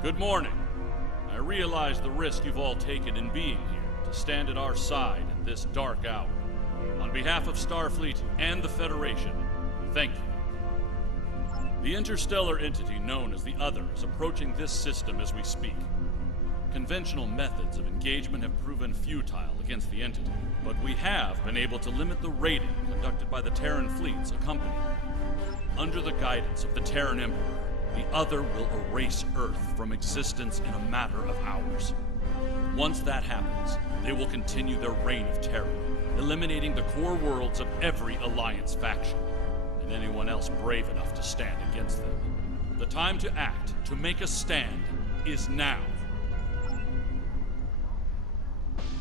Good morning. I realize the risk you've all taken in being here to stand at our side in this dark hour. On behalf of Starfleet and the Federation, thank you. The interstellar entity known as the Other is approaching this system as we speak. Conventional methods of engagement have proven futile against the entity, but we have been able to limit the raiding conducted by the Terran fleets accompanying them. Under the guidance of the Terran Emperor, the Other will erase Earth from existence in a matter of hours. Once that happens, they will continue their reign of terror, eliminating the core worlds of every Alliance faction, and anyone else brave enough to stand against them. The time to act, to make a stand, is now.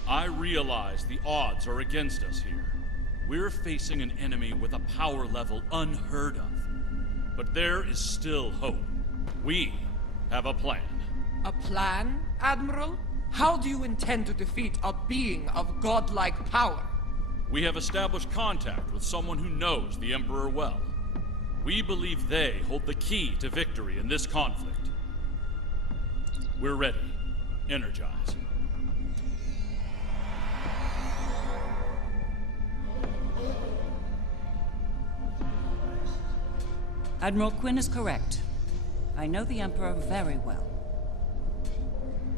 I realize the odds are against us here. We're facing an enemy with a power level unheard of. But there is still hope. We have a plan. A plan, Admiral? How do you intend to defeat a being of godlike power? We have established contact with someone who knows the Emperor well. We believe they hold the key to victory in this conflict. We're ready. Energize. Admiral Quinn is correct. I know the Emperor very well.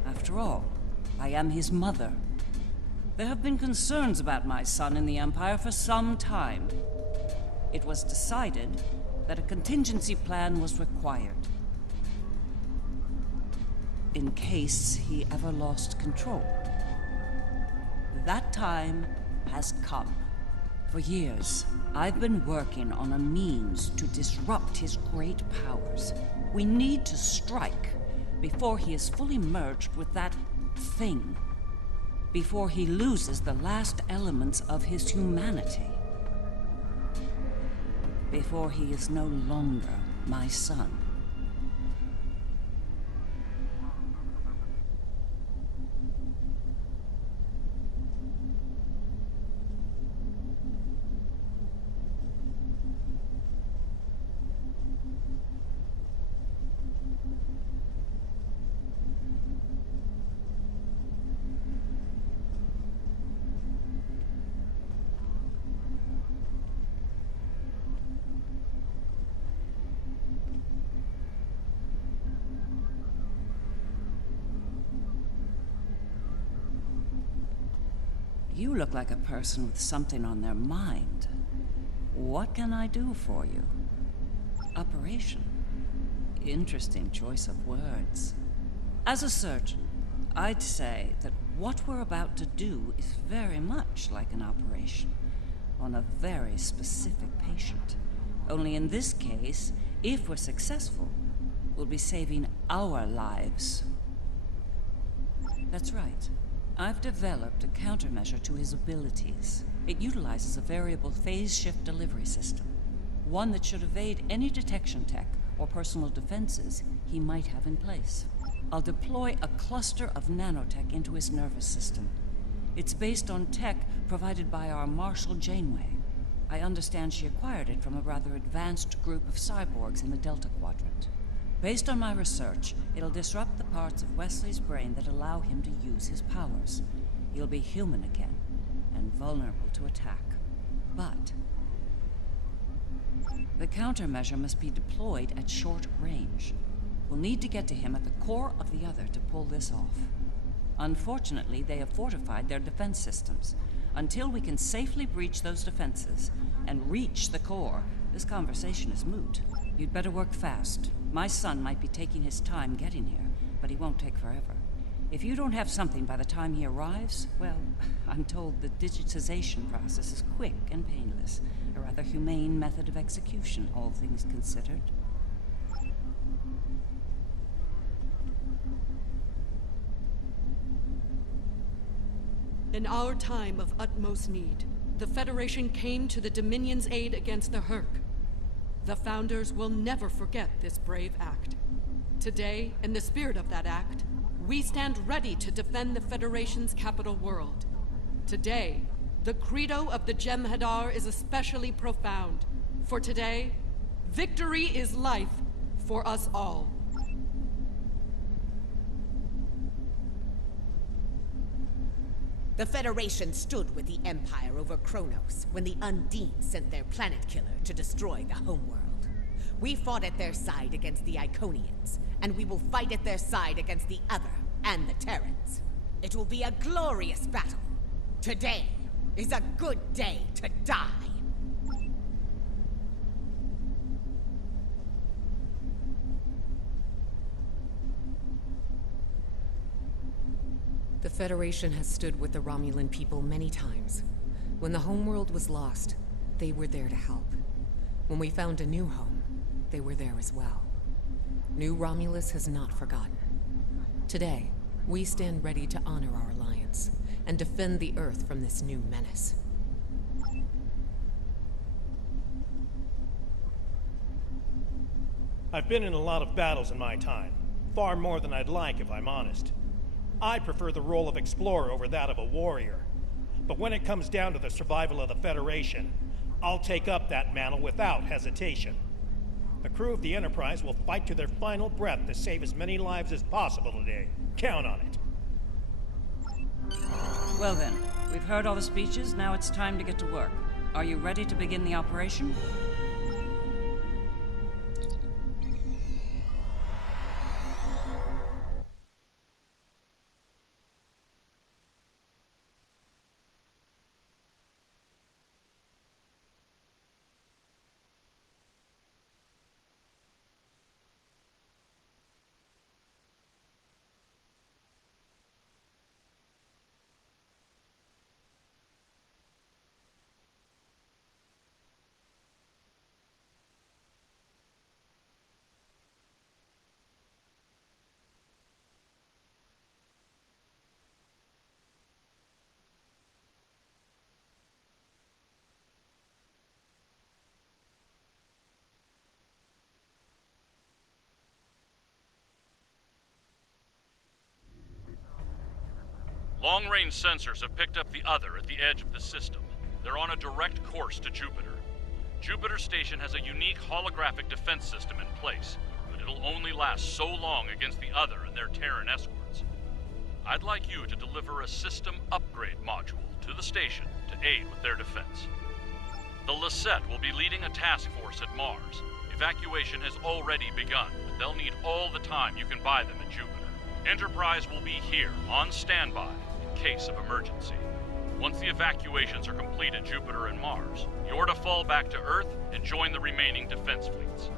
After all, I am his mother. There have been concerns about my son in the Empire for some time. It was decided that a contingency plan was required. In case he ever lost control. That time has come. For years, I've been working on a means to disrupt his great powers. We need to strike before he is fully merged with that thing. Before he loses the last elements of his humanity. Before he is no longer my son. You look like a person with something on their mind. What can I do for you? Operation. Interesting choice of words. As a surgeon, I'd say that what we're about to do is very much like an operation on a very specific patient. Only in this case, if we're successful, we'll be saving our lives. That's right. I've developed a countermeasure to his abilities. It utilizes a variable phase shift delivery system. One that should evade any detection tech or personal defenses he might have in place. I'll deploy a cluster of nanotech into his nervous system. It's based on tech provided by our Marshal Janeway. I understand she acquired it from a rather advanced group of cyborgs in the Delta Quadrant. Based on my research, it'll disrupt the parts of Wesley's brain that allow him to use his powers. He'll be human again, and vulnerable to attack. But the countermeasure must be deployed at short range. We'll need to get to him at the core of the Other to pull this off. Unfortunately, they have fortified their defense systems. Until we can safely breach those defenses and reach the core, this conversation is moot. You'd better work fast. My son might be taking his time getting here, but he won't take forever. If you don't have something by the time he arrives, well, I'm told the digitization process is quick and painless. A rather humane method of execution, all things considered. In our time of utmost need, the Federation came to the Dominion's aid against the Herc. The Founders will never forget this brave act. Today, in the spirit of that act, we stand ready to defend the Federation's capital world. Today, the credo of the Jem'Hadar is especially profound. For today, victory is life for us all. The Federation stood with the Empire over Kronos when the Undine sent their planet killer to destroy the homeworld. We fought at their side against the Iconians, and we will fight at their side against the other and the Terrans. It will be a glorious battle. Today is a good day to die. The Federation has stood with the Romulan people many times. When the homeworld was lost, they were there to help. When we found a new home, they were there as well. New Romulus has not forgotten. Today, we stand ready to honor our alliance and defend the Earth from this new menace. I've been in a lot of battles in my time. Far more than I'd like, if I'm honest. I prefer the role of explorer over that of a warrior. But when it comes down to the survival of the Federation, I'll take up that mantle without hesitation. The crew of the Enterprise will fight to their final breath to save as many lives as possible today. Count on it. Well then, we've heard all the speeches, now it's time to get to work. Are you ready to begin the operation? Long-range sensors have picked up the other at the edge of the system. They're on a direct course to Jupiter. Jupiter Station has a unique holographic defense system in place, but it'll only last so long against the other and their Terran escorts. I'd like you to deliver a system upgrade module to the station to aid with their defense. The Lisette will be leading a task force at Mars. Evacuation has already begun, but they'll need all the time you can buy them at Jupiter. Enterprise will be here, on standby, in case of emergency. Once the evacuations are complete at Jupiter and Mars, you're to fall back to Earth and join the remaining defense fleets.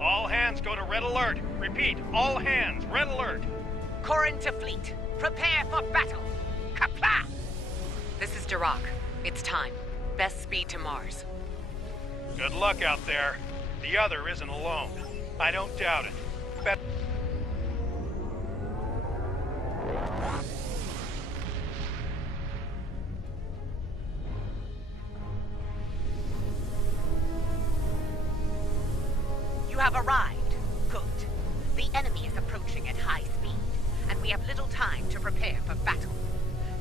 All hands go to red alert. Repeat, all hands, red alert. Corrin to fleet. Prepare for battle. Kapla! This is Dirac. It's time. Best speed to Mars. Good luck out there. The other isn't alone. I don't doubt it. You have arrived. Good. The enemy is approaching at high speed, and we have little time to prepare for battle.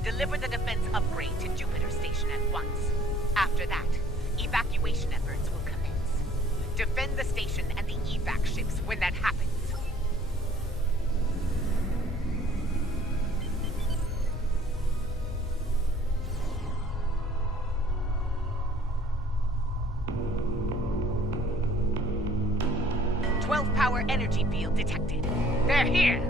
Deliver the defense upgrade to Jupiter Station at once. After that, evacuation efforts will commence. Defend the station and the evac ships when that happens. Power energy field detected. They're here!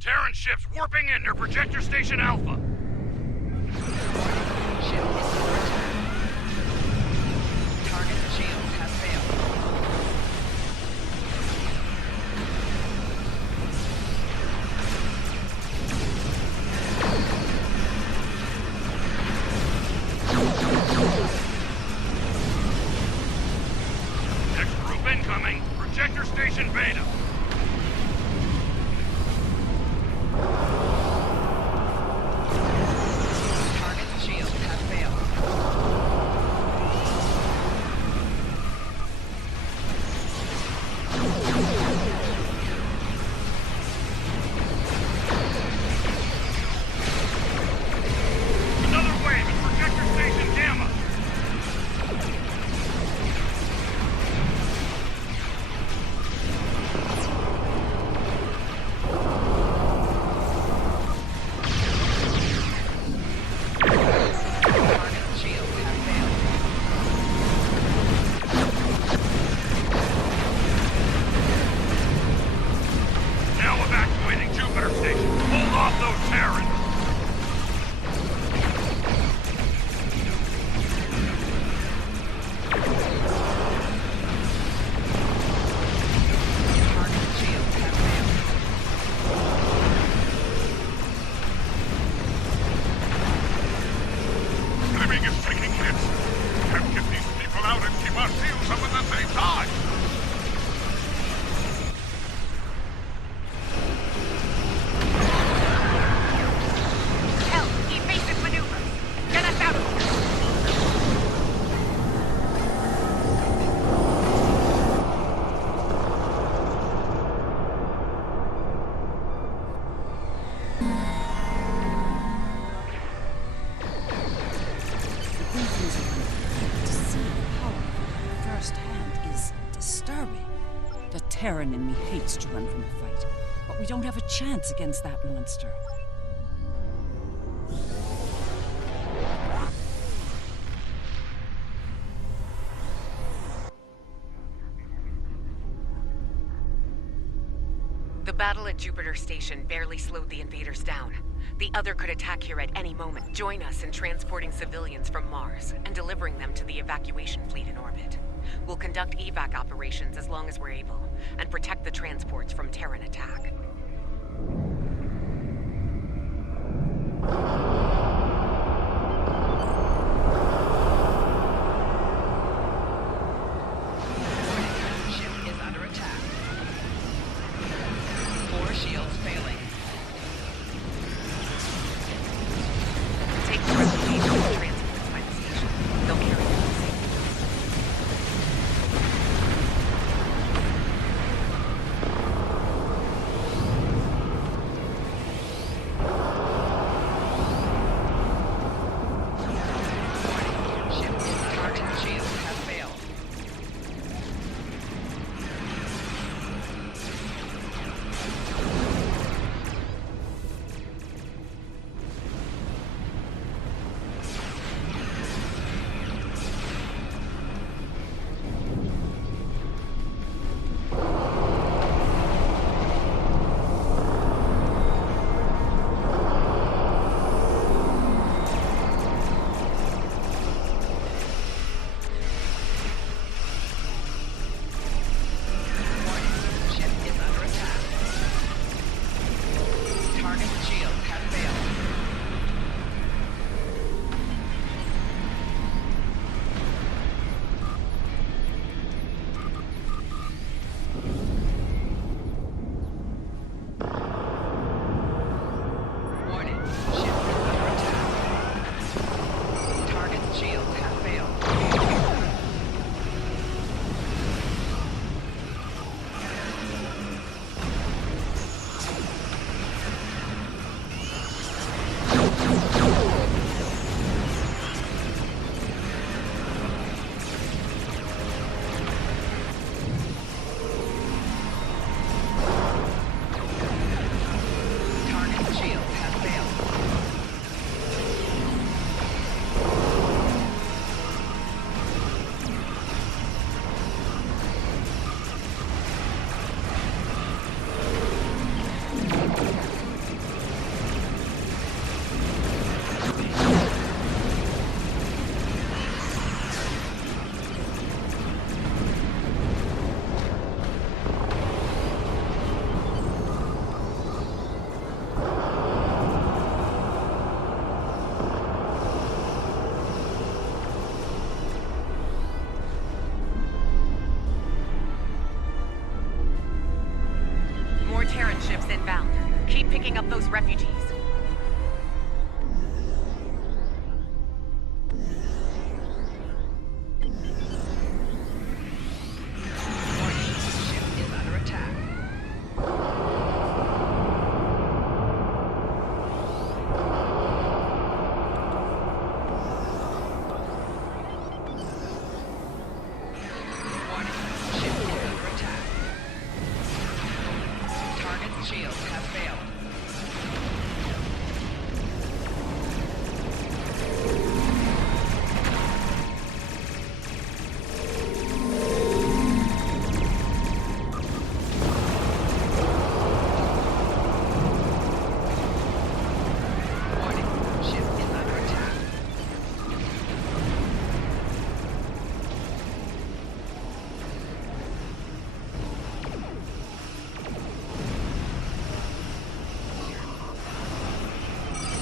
Terran ships warping in near Projector Station Alpha. Ship is under attack. Target shield has failed. Next group incoming. Projector Station Beta. Target shield has failed. Terran in me hates to run from a fight, but we don't have a chance against that monster. The battle at Jupiter Station barely slowed the invaders down. The other could attack here at any moment. Join us in transporting civilians from Mars and delivering them to the evacuation fleet in orbit. We'll conduct evac operations as long as we're able, and protect the transports from Terran attack. Ship is under attack. 4 shields failing. Take the replication of the transports by the station. They'll carry them to safety. Ship is target shield has failed. Ship is under attack. Target shield has failed. Warning. Ship is under attack. Target shield has failed. Target shield has failed. More Terran ships inbound. Keep picking up those refugees. Warning. Ship is under attack. Warning. Ship is under attack. Target shield has failed. Warning. Ship is under attack.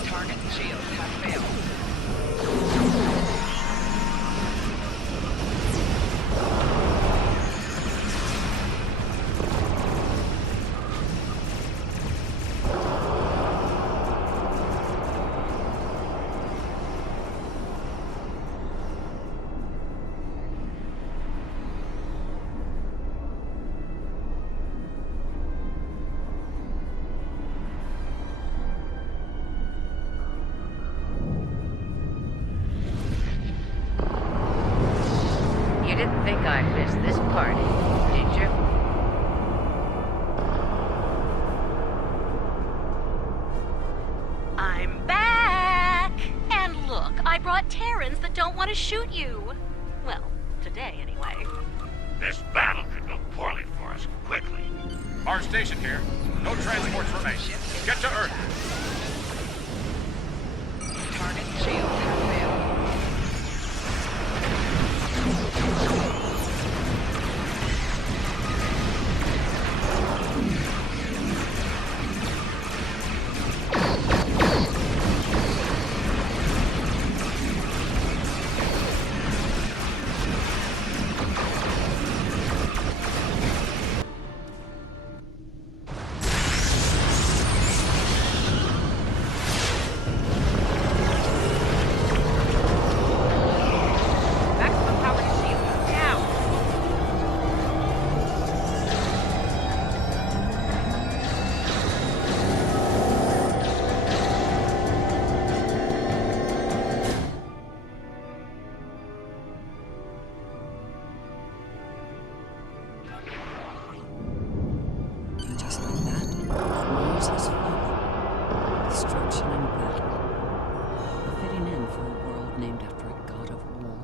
Target shield has failed. You didn't think I'd miss this party, did you? I'm back! And look, I brought Terrans that don't want to shoot you. Well, today anyway. This battle could go poorly for us quickly. Our station here. No transports remain. Get to Earth. Target shield has failed. Just like that, news has fallen. Destruction and battle. A fitting end for a world named after a god of war.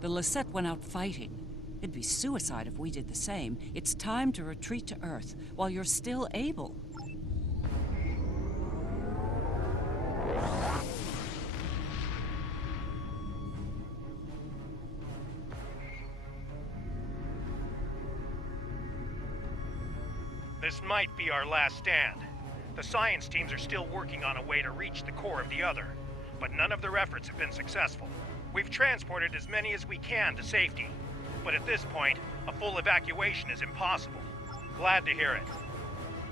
The Lisette went out fighting. It'd be suicide if we did the same. It's time to retreat to Earth while you're still able. This might be our last stand. The science teams are still working on a way to reach the core of the other, but none of their efforts have been successful. We've transported as many as we can to safety, but at this point, a full evacuation is impossible. Glad to hear it.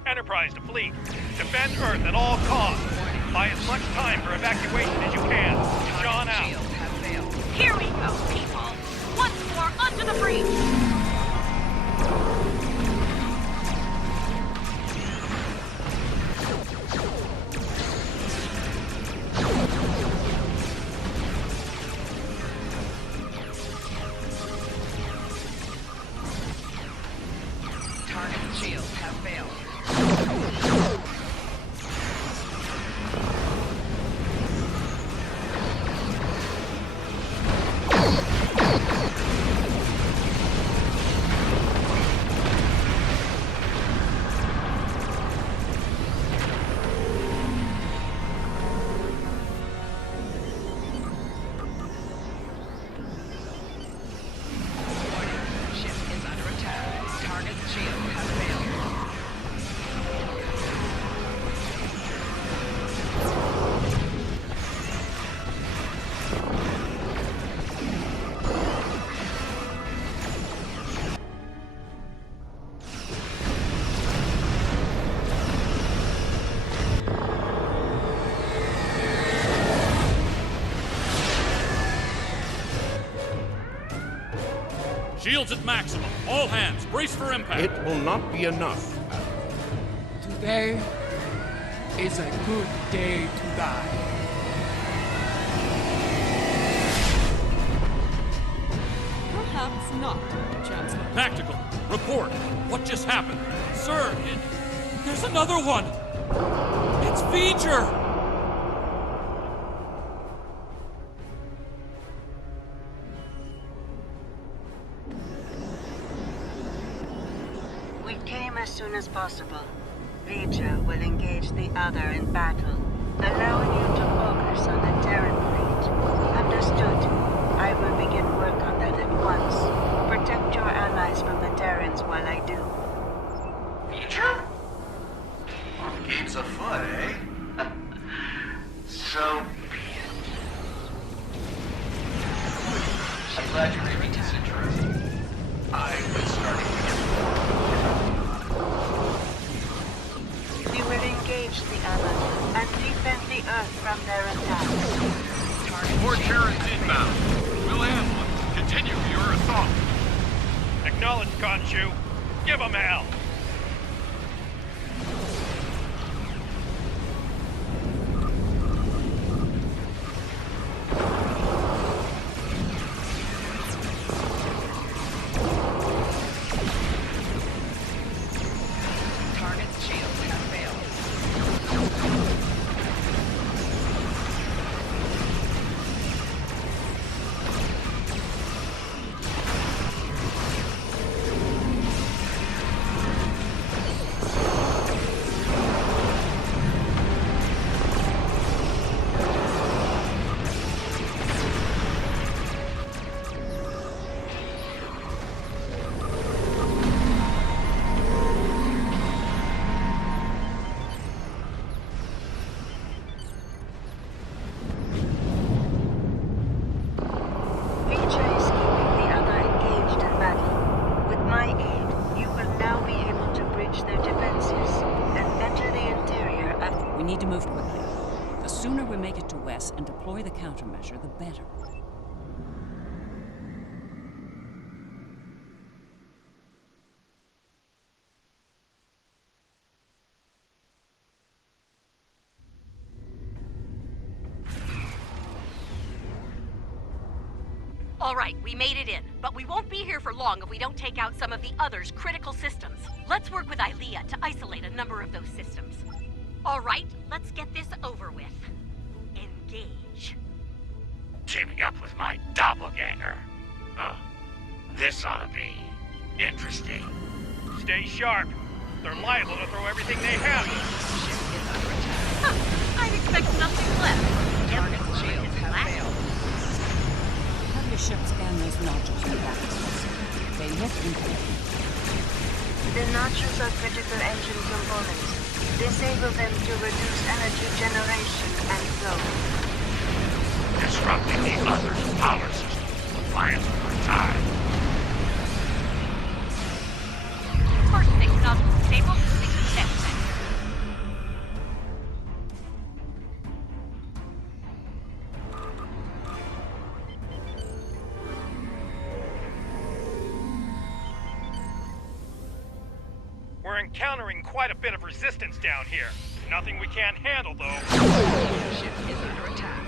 Enterprise to fleet. Defend Earth at all costs. Buy as much time for evacuation as you can. John out. Shield has failed. Here we go, people! Once more, under the breach! Target shields have failed. Ship is under attack. Target shield has failed. Shields at maximum. All hands, brace for impact. It will not be enough. Today is a good day to die. Perhaps not, Chancellor. Tactical, report. What just happened? Sir, there's another one. It's V'ger. We came as soon as possible. V'ger will engage the other in battle, allowing you to focus on the Terran fleet. Understood. I will begin work on that at once. Protect your allies from the Terrans while I do. V'ger? The game's afoot, eh? So be it. I'm glad you're making this interesting. I was starting to get We will engage the other and defend the Earth from their attacks. More Terrans inbound. We'll handle it. Continue your assault. Acknowledged, Khonshu. Give them hell. Target shields have failed. quickly. The sooner we make it to Wes and deploy the countermeasure, the better. All right, we made it in, but we won't be here for long if we don't take out some of the others' critical systems. Let's work with Ilea to isolate a number of those systems. All right, let's get this over with. Engage. Teaming up with my doppelganger. This ought to be interesting. Stay sharp. They're liable to throw everything they have. I'd expect nothing less. Target shields have failed. Have your ship scan those nodules in the back. They look important. The nodules are critical engine components. Disable them to reduce energy generation and flow. Disrupting the other's power system will buy us more time. First 6 nodules stable, 6 steps. We're encountering quite a bit of resistance down here. Nothing we can't handle, though. Ship is under attack.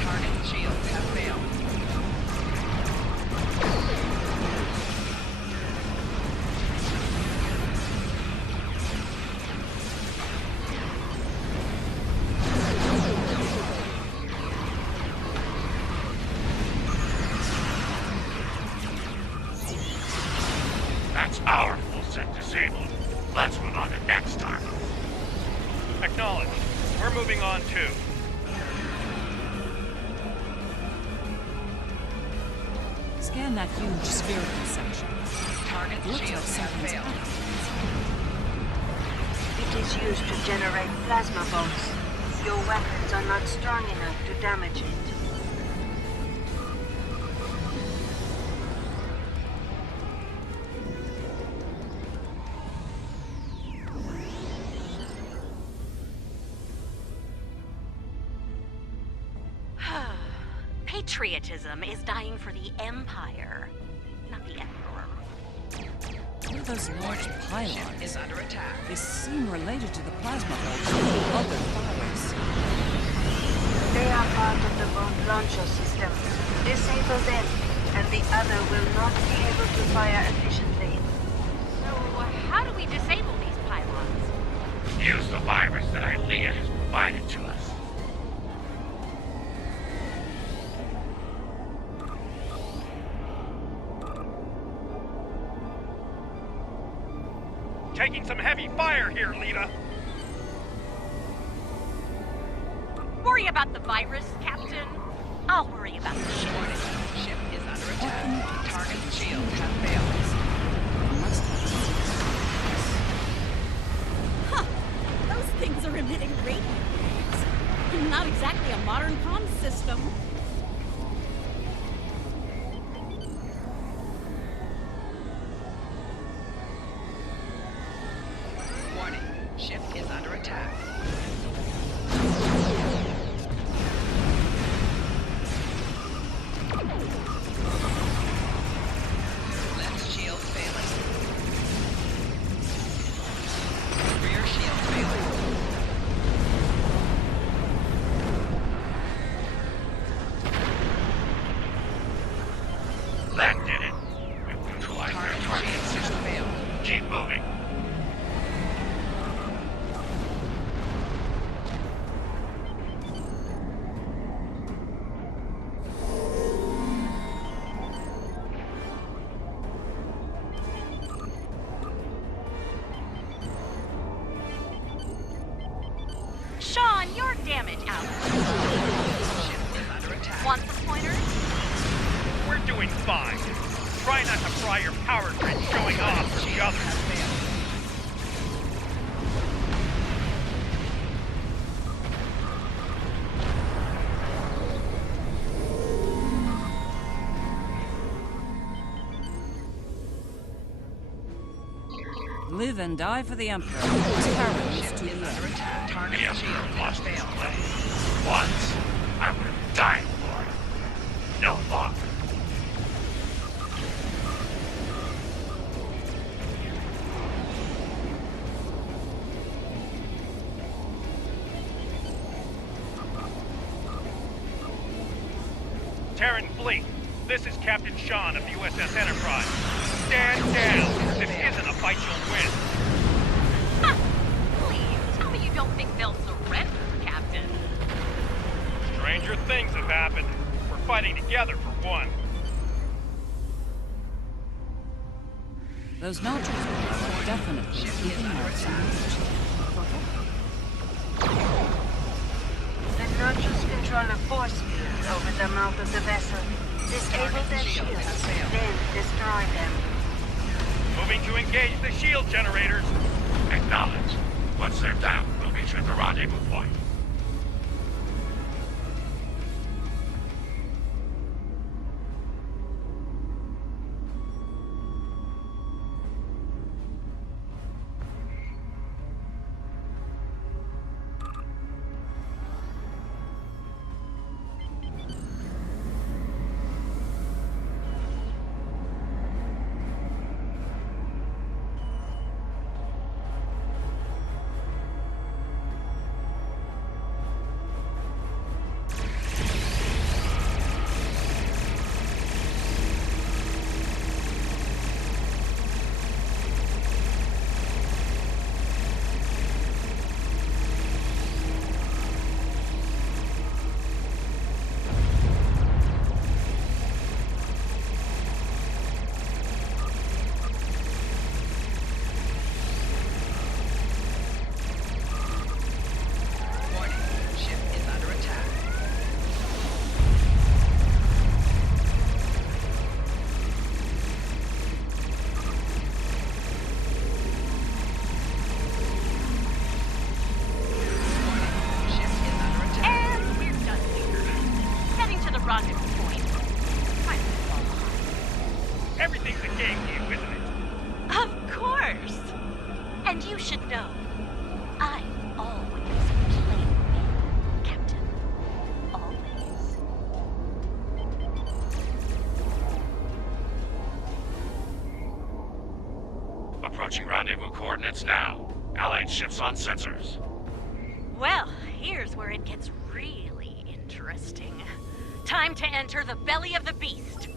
Target shields have failed. That's our full set disabled. Let's move on to next target. Acknowledged. We're moving on too. Scan that huge spherical section. Target It looks like shields have something's failed. happening. It is used to generate plasma bolts. Your weapons are not strong enough to damage it. Patriotism is dying for the Empire, not the Emperor. What are those large pylons? Ship is under attack. They seem related to the plasma bolts and the other fires. They are part of the bomb launcher system. Disable them, and the other will not be able to fire efficiently. So, how do we disable these pylons? Use the virus that Ilea has provided to us. Taking some heavy fire here, Lita. Worry about the virus, Captain. I'll worry about the ship. Ship is under attack. Target shields have failed. Huh. Those things are emitting radio waves. Not exactly a modern comms system. Warning. Ship is under attack. Left shield failing. Rear shield failing. That did it. We've neutralized their target system. Keep moving. Sean, your damage out. Ship is under attack. Want some pointers? We're doing fine. Try not to fry your power grid showing off for the others. Live and die for the Emperor. Terrans to the end. The Emperor lost his way. Once, I would have died for it. No longer. Terran fleet, this is Captain Sean of USS Enterprise. Stand down! This isn't a fight you'll win. Ha! Please, tell me you don't think they'll surrender, Captain. Stranger things have happened. We're fighting together for one. Those nodules are definitely keeping notes on The nodules control a force field over the mouth of the vessel. Disable their shields, then destroy them. Moving to engage the shield generators. Acknowledge. Once they're down, we'll meet you at the rendezvous point. Everything's a game to you, isn't it? Of course! And you should know, I always play fair, Captain. Always. Approaching rendezvous coordinates now. Allied ships on sensors. Well, here's where it gets really interesting. Time to enter the belly of the beast.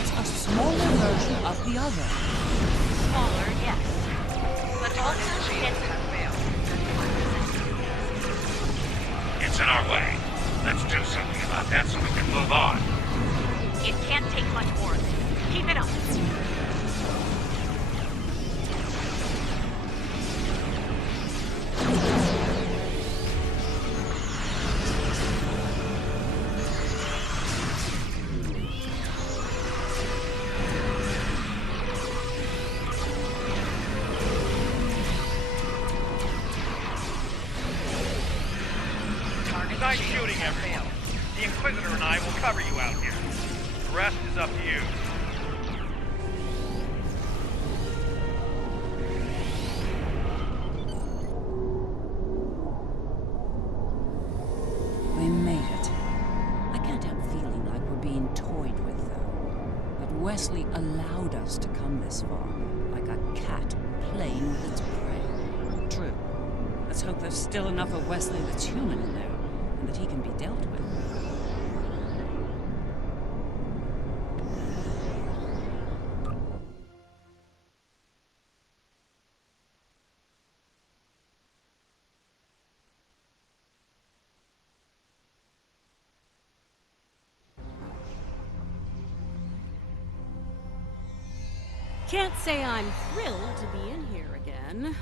It's a smaller version of the other. Smaller, yes. But also It's in our way. Let's do something about that so we can move on. it can't take much more of it. Keep it up. Nice shooting, everyone. The Inquisitor and I will cover you out here. The rest is up to you. We made it. I can't help feeling like we're being toyed with, though. But Wesley allowed us to come this far, like a cat playing with its prey. True. Let's hope there's still enough of Wesley that's human in there, and that he can be dealt with. Can't say I'm thrilled to be in here again.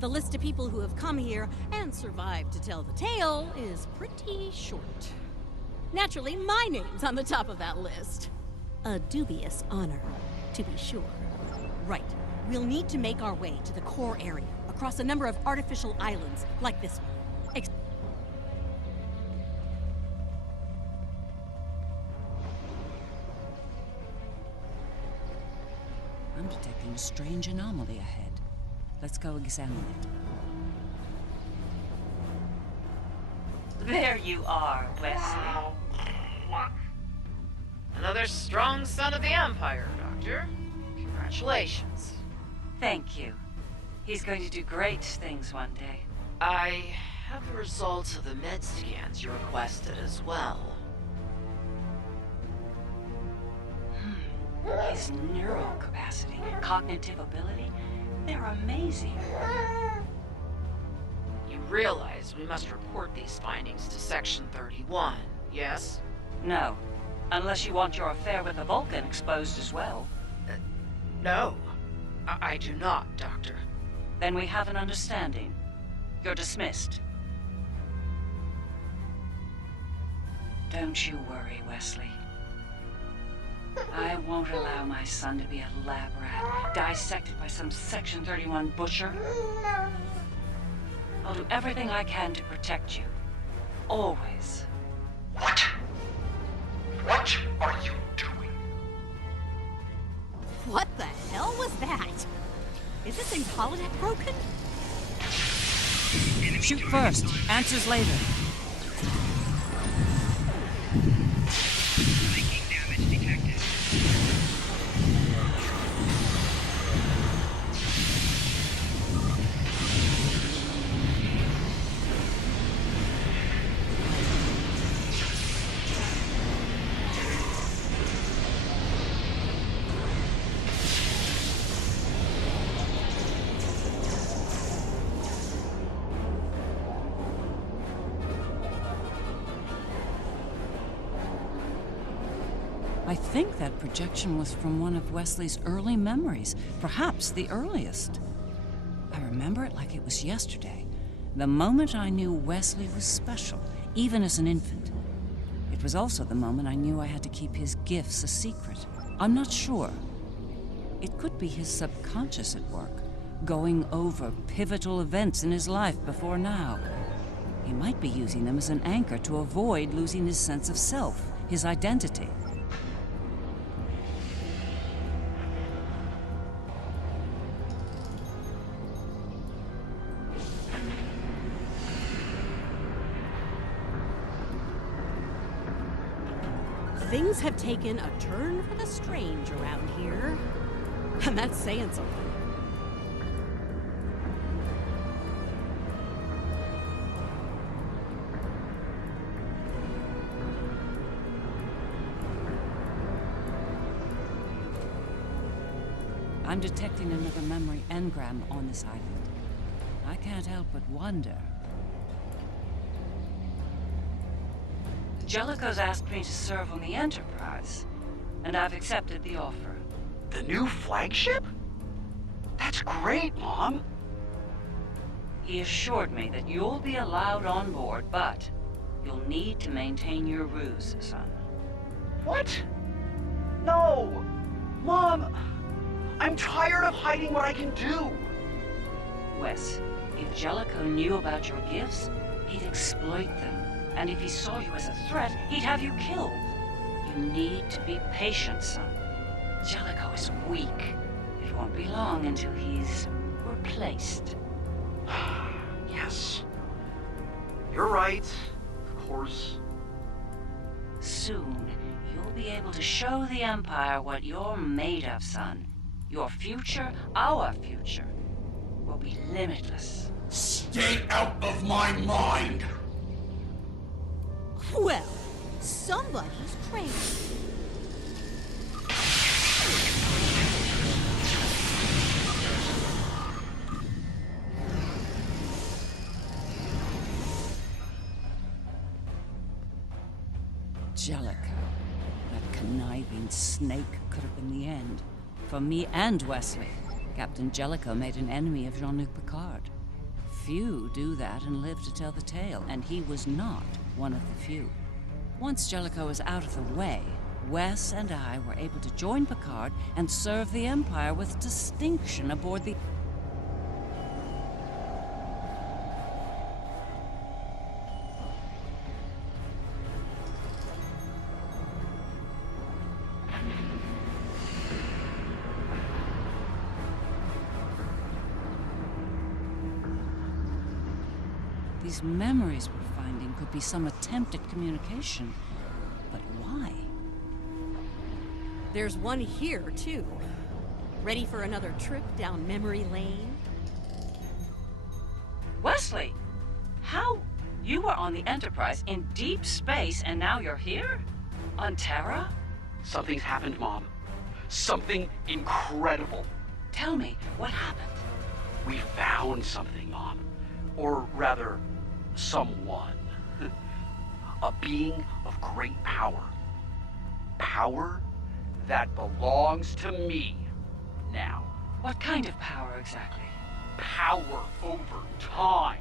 The list of people who have come here and survived to tell the tale is pretty short. Naturally, my name's on the top of that list. A dubious honor, to be sure. Right. We'll need to make our way to the core area, across a number of artificial islands, like this one. I'm detecting a strange anomaly ahead. Let's go examine it. There you are, Wesley. Another strong son of the Empire, Doctor. Congratulations. Thank you. He's going to do great things one day. I have the results of the med scans you requested as well. His neural capacity, cognitive ability, they're amazing. You realize we must report these findings to Section 31, yes? No. Unless you want your affair with the Vulcan exposed as well. No. I do not, Doctor. Then we have an understanding. You're dismissed. Don't you worry, Wesley. I won't allow my son to be a lab rat, dissected by some Section 31 butcher. I'll do everything I can to protect you. Always. What? What are you doing? What the hell was that? Is this thing holodeck broken? Shoot first, answers later. I think that projection was from one of Wesley's early memories, perhaps the earliest. I remember it like it was yesterday, the moment I knew Wesley was special, even as an infant. It was also the moment I knew I had to keep his gifts a secret. I'm not sure. It could be his subconscious at work, going over pivotal events in his life before now. He might be using them as an anchor to avoid losing his sense of self, his identity. Things have taken a turn for the strange around here. And that's saying something. I'm detecting another memory engram on this island. I can't help but wonder. Jellicoe's asked me to serve on the Enterprise, and I've accepted the offer. The new flagship? That's great, Mom. He assured me that you'll be allowed on board, but you'll need to maintain your ruse, son. What? No! Mom! I'm tired of hiding what I can do! Wes, if Jellicoe knew about your gifts, he'd exploit them. And if he saw you as a threat, he'd have you killed. You need to be patient, son. Jellicoe is weak. It won't be long until he's replaced. Yes. You're right. Of course. Soon, you'll be able to show the Empire what you're made of, son. Your future, our future, will be limitless. Stay out of my mind! Well, somebody's crazy. Jellicoe, that conniving snake, could have been the end. For me and Wesley, Captain Jellicoe made an enemy of Jean-Luc Picard. Few do that and live to tell the tale, and he was not one of the few. Once Jellicoe was out of the way, Wes and I were able to join Picard and serve the Empire with distinction aboard the... These memories we're finding could be some attempt at communication. But why? There's one here, too. Ready for another trip down memory lane? Wesley! How? You were on the Enterprise in deep space and now you're here? On Terra? Something's happened, Mom. Something incredible. Tell me, what happened? We found something, Mom. Or rather, someone. A being of great power. Power that belongs to me now. What kind of power exactly? Power over time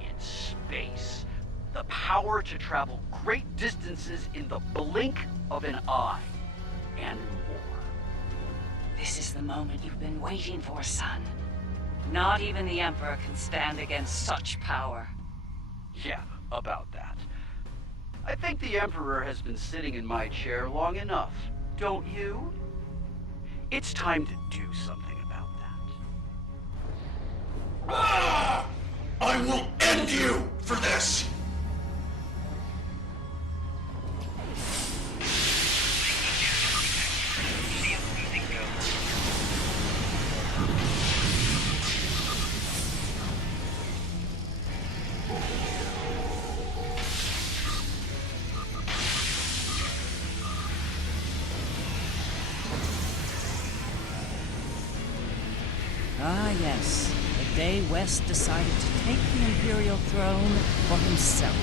in space. The power to travel great distances in the blink of an eye. And more. This is the moment you've been waiting for, son. Not even the Emperor can stand against such power. Yeah, about that. I think the Emperor has been sitting in my chair long enough, don't you? It's time to do something about that. Ah! I will end you for this! Ah, yes. The day West decided to take the Imperial throne for himself.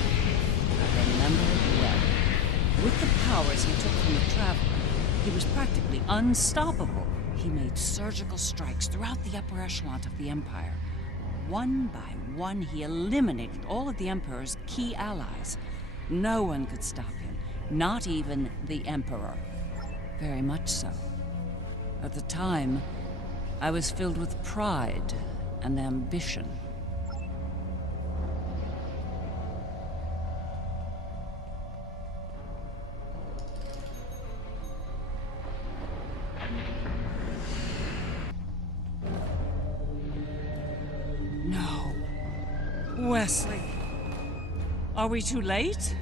I remember it well. With the powers he took from the Traveler, he was practically unstoppable. He made surgical strikes throughout the upper echelon of the Empire. One by one, he eliminated all of the Emperor's key allies. No one could stop him, not even the Emperor. Very much so. At the time, I was filled with pride and ambition. No. Wesley. Are we too late?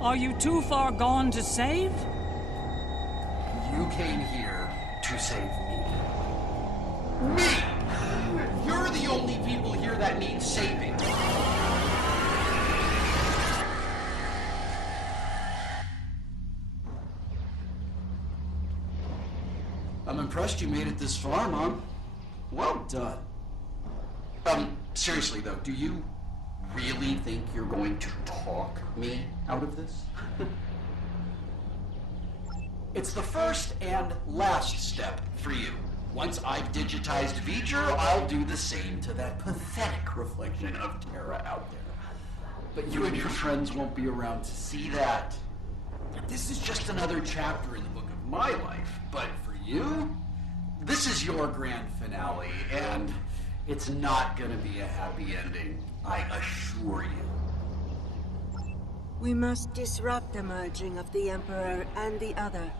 Are you too far gone to save? You came here to save me. Me! You're the only people here that need saving. I'm impressed you made it this far, Mom. Well done. Seriously though, do you really think you're going to talk me out of this? It's the first and last step for you. Once I've digitized V'ger, I'll do the same to that pathetic reflection of Terra out there. But you and your friends won't be around to see that. This is just another chapter in the book of my life, but for you, this is your grand finale, and it's not gonna be a happy ending, I assure you. We must disrupt the merging of the Emperor and the Other.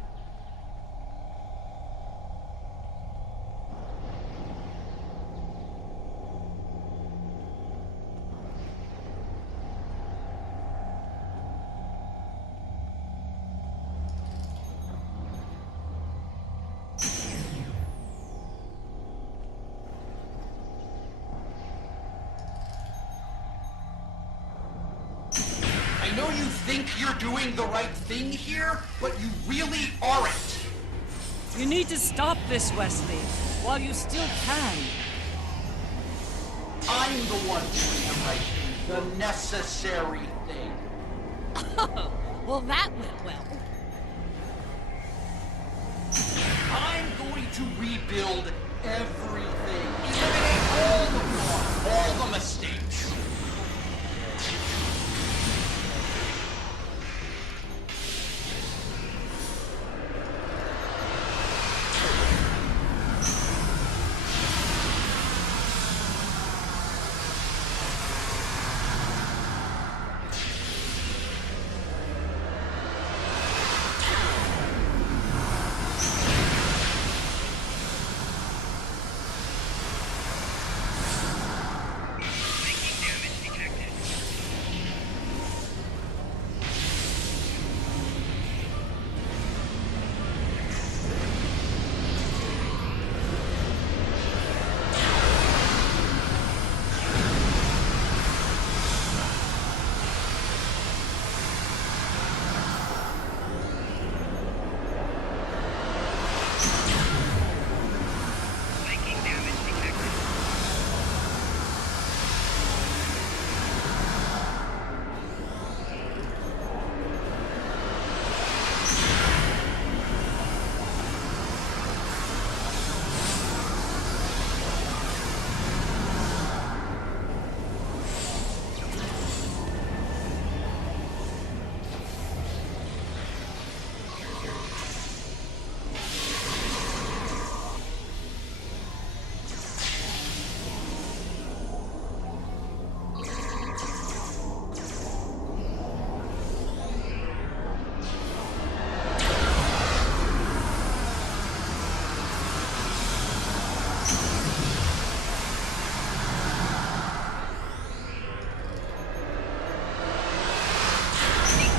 I know you think you're doing the right thing here, but you really aren't. You need to stop this, Wesley, while you still can. I'm the one doing the right thing, the necessary thing. Oh, well that went well. I'm going to rebuild everything. Eliminate all the flaws, all the mistakes.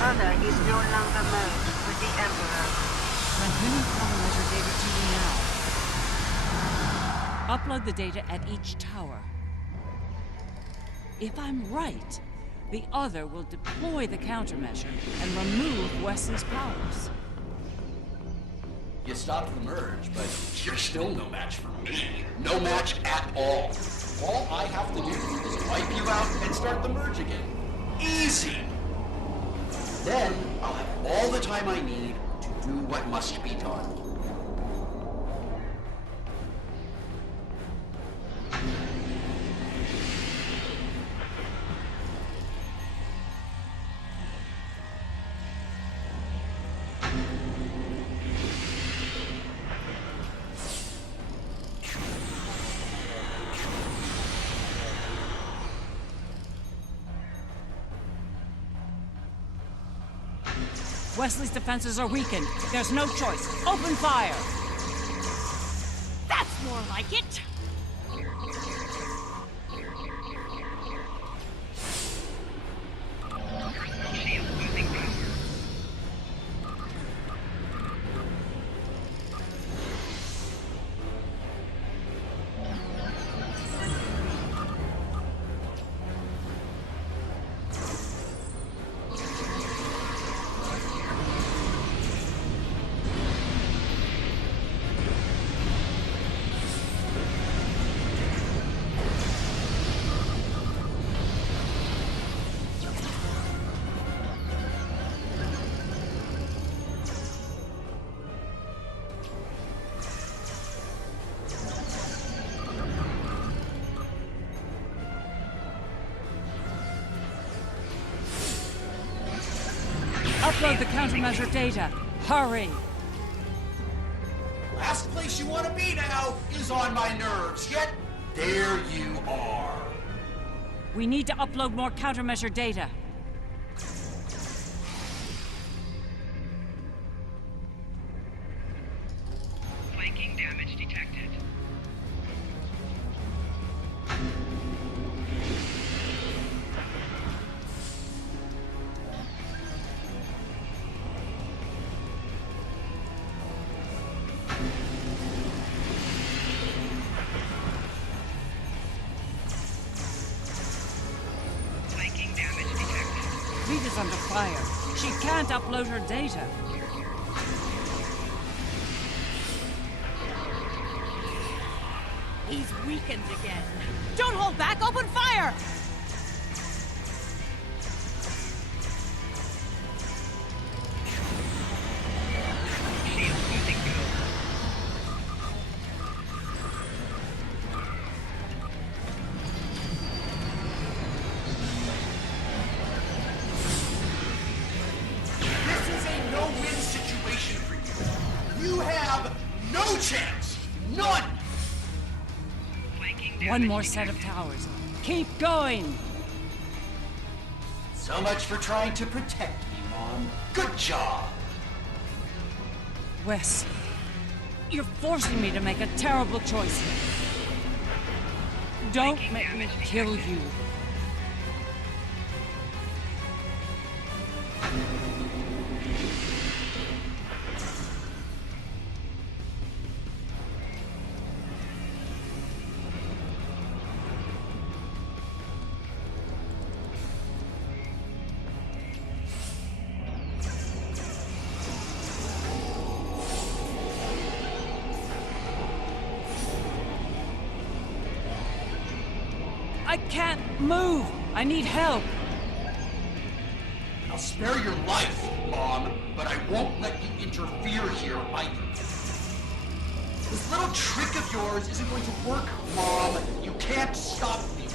Other is no longer merged with the Emperor. Transmitting countermeasure data to you now. Upload the data at each tower. If I'm right, the other will deploy the countermeasure and remove Wesley's powers. You stopped the merge, but you're still no match for me. No match at all. All I have to do is wipe you out and start the merge again. Easy! Then I'll have all the time I need to do what must be done. Wesley's defenses are weakened. There's no choice. Open fire! That's more like it! Upload the countermeasure data. Hurry! Last place you want to be now is on my nerves, yet there you are. We need to upload more countermeasure data. Flanking damage detected. Rita's under fire. She can't upload her data. He's weakened again. Don't hold back! Open fire! chance! None! One more set of towers. Keep going! So much for trying to protect me, Mom. Good job! Wes, you're forcing me to make a terrible choice here. Don't make me kill you. I can't move! I need help! I'll spare your life, Mom, but I won't let you interfere here either. This little trick of yours isn't going to work, Mom. You can't stop me.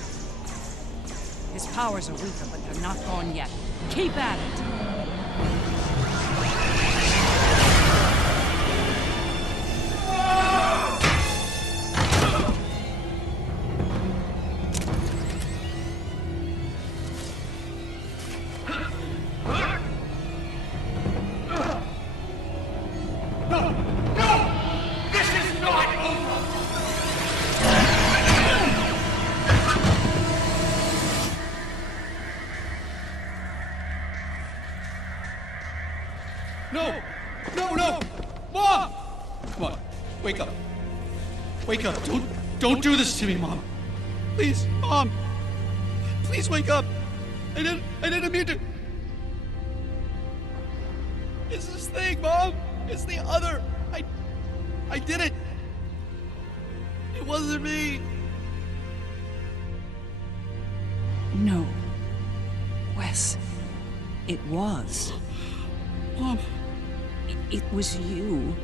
His powers are weaker, but they're not gone yet. Keep at it! No! No, no! Mom! Come on, wake up. Wake up. Don't do this to me, Mom. Please, Mom. Please wake up. I didn't mean to. It's this thing, Mom. It's the other. I did it. It wasn't me. No. Wes, it was. Mom. It was you.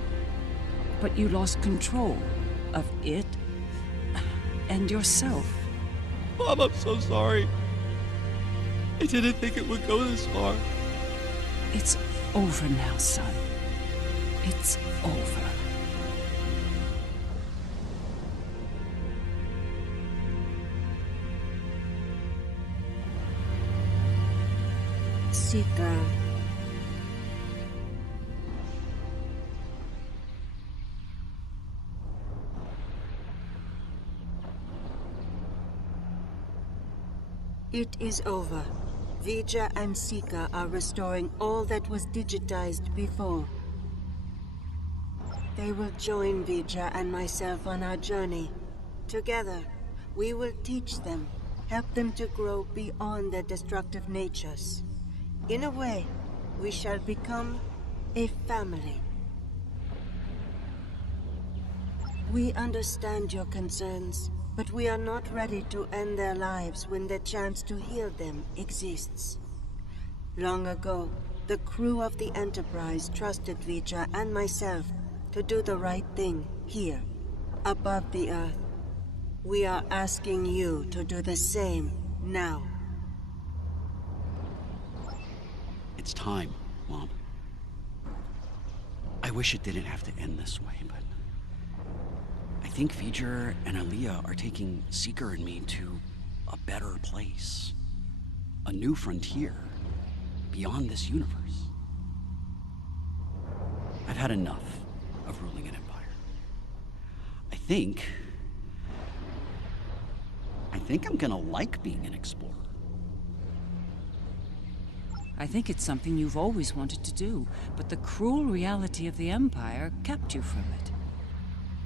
But you lost control of it and yourself. Mom, I'm so sorry. I didn't think it would go this far. It's over now, son. It's over. Seeker. It is over. Vija and Seeker are restoring all that was digitized before. They will join Vija and myself on our journey. Together, we will teach them, help them to grow beyond their destructive natures. In a way, we shall become a family. We understand your concerns, but we are not ready to end their lives when the chance to heal them exists. Long ago, the crew of the Enterprise trusted Vija and myself to do the right thing here, above the Earth. We are asking you to do the same now. It's time, Mom. I wish it didn't have to end this way, but I think V'ger and Aaliyah are taking Seeker and me to a better place. A new frontier, beyond this universe. I've had enough of ruling an empire. I think I'm gonna like being an explorer. I think it's something you've always wanted to do, but the cruel reality of the Empire kept you from it.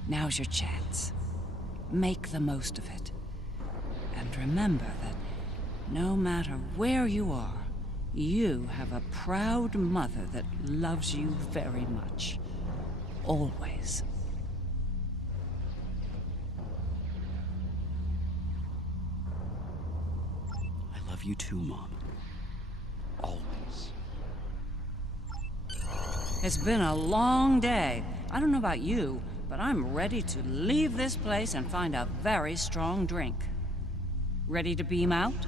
Now's your chance. Make the most of it. And remember that no matter where you are, you have a proud mother that loves you very much. Always. I love you too, Mom. Always. It's been a long day. I don't know about you, but I'm ready to leave this place and find a very strong drink. Ready to beam out?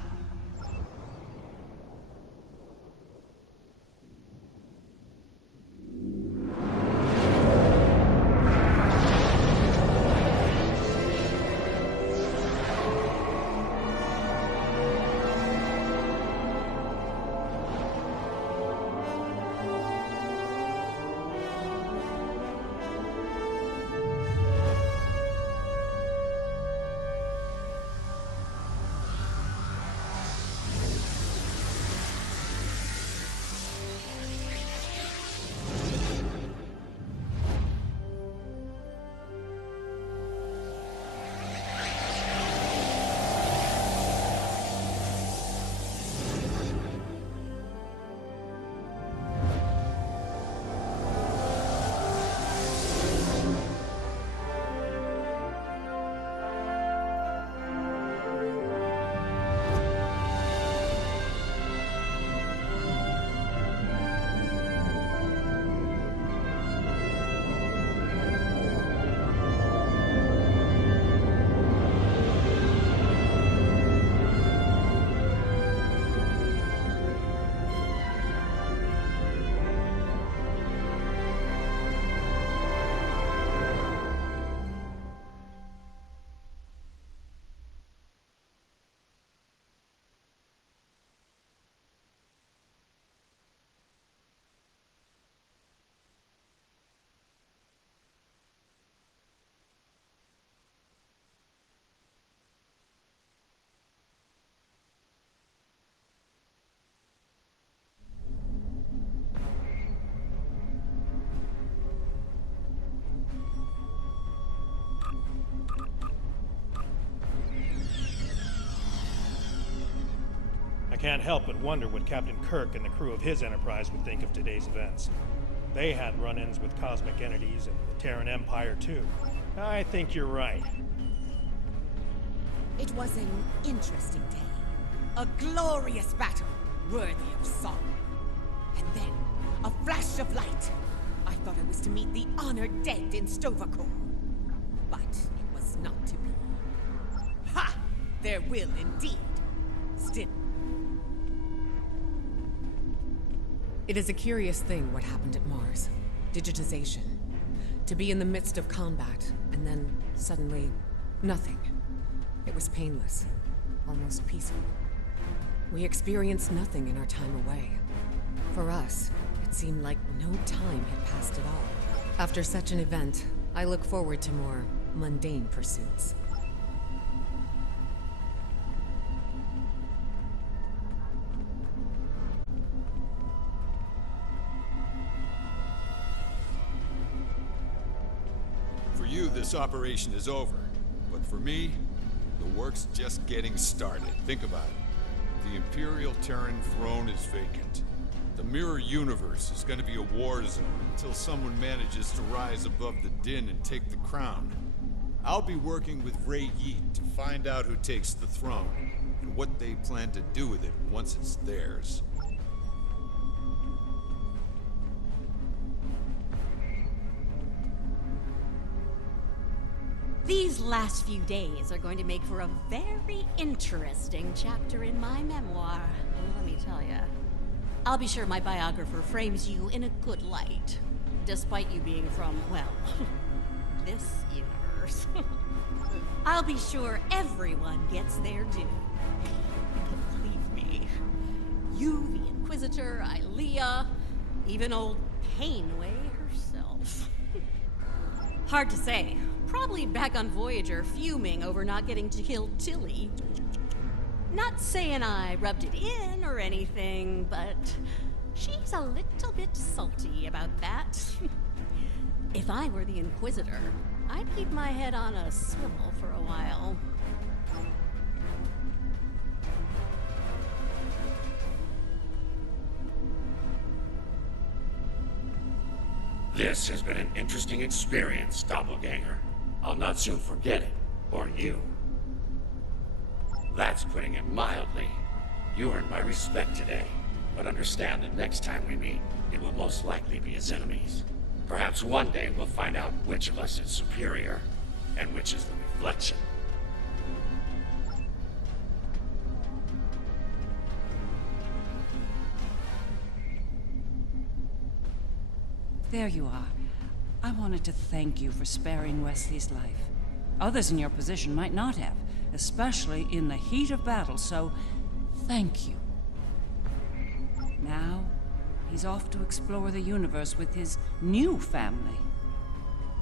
Can't help but wonder what Captain Kirk and the crew of his Enterprise would think of today's events. They had run-ins with cosmic entities and the Terran Empire, too. I think you're right. It was an interesting day. A glorious battle, worthy of song. And then, a flash of light. I thought I was to meet the honored dead in Stovacor. But it was not to be. Ha! There will indeed. Still. It is a curious thing what happened at Mars. Digitization. To be in the midst of combat, and then suddenly, nothing. It was painless. Almost peaceful. We experienced nothing in our time away. For us, it seemed like no time had passed at all. After such an event, I look forward to more mundane pursuits. For you, this operation is over. But for me, the work's just getting started. Think about it. The Imperial Terran throne is vacant. The Mirror Universe is going to be a war zone until someone manages to rise above the din and take the crown. I'll be working with Ray Yeet to find out who takes the throne, and what they plan to do with it once it's theirs. These last few days are going to make for a very interesting chapter in my memoir, let me tell you. I'll be sure my biographer frames you in a good light, despite you being from, well, this universe. I'll be sure everyone gets their due. Believe me. You, the Inquisitor, Ilea, even old Painway herself. Hard to say. Probably back on Voyager, fuming over not getting to kill Tilly. Not saying I rubbed it in or anything, but she's a little bit salty about that. If I were the Inquisitor, I'd keep my head on a swivel for a while. This has been an interesting experience, Doppelganger. I'll not soon forget it, or you. That's putting it mildly. You earned my respect today, but understand that next time we meet, it will most likely be as enemies. Perhaps one day we'll find out which of us is superior, and which is the reflection. There you are. I wanted to thank you for sparing Wesley's life. Others in your position might not have, especially in the heat of battle, so thank you. Now, he's off to explore the universe with his new family.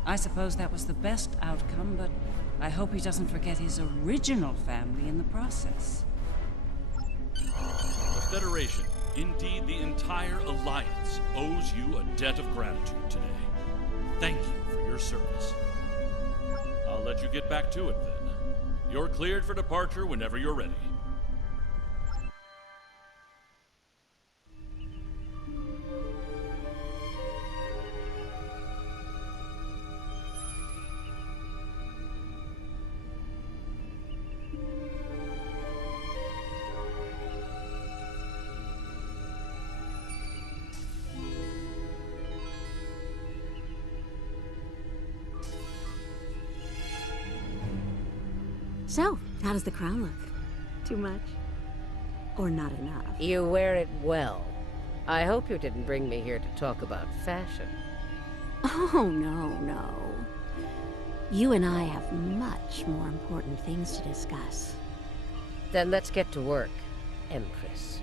I suppose that was the best outcome, but I hope he doesn't forget his original family in the process. The Federation, indeed the entire Alliance, owes you a debt of gratitude today. Thank you for your service. I'll let you get back to it then. You're cleared for departure whenever you're ready. So, how does the crown look? Too much? Or not enough? You wear it well. I hope you didn't bring me here to talk about fashion. Oh, no. You and I have much more important things to discuss. Then let's get to work, Empress.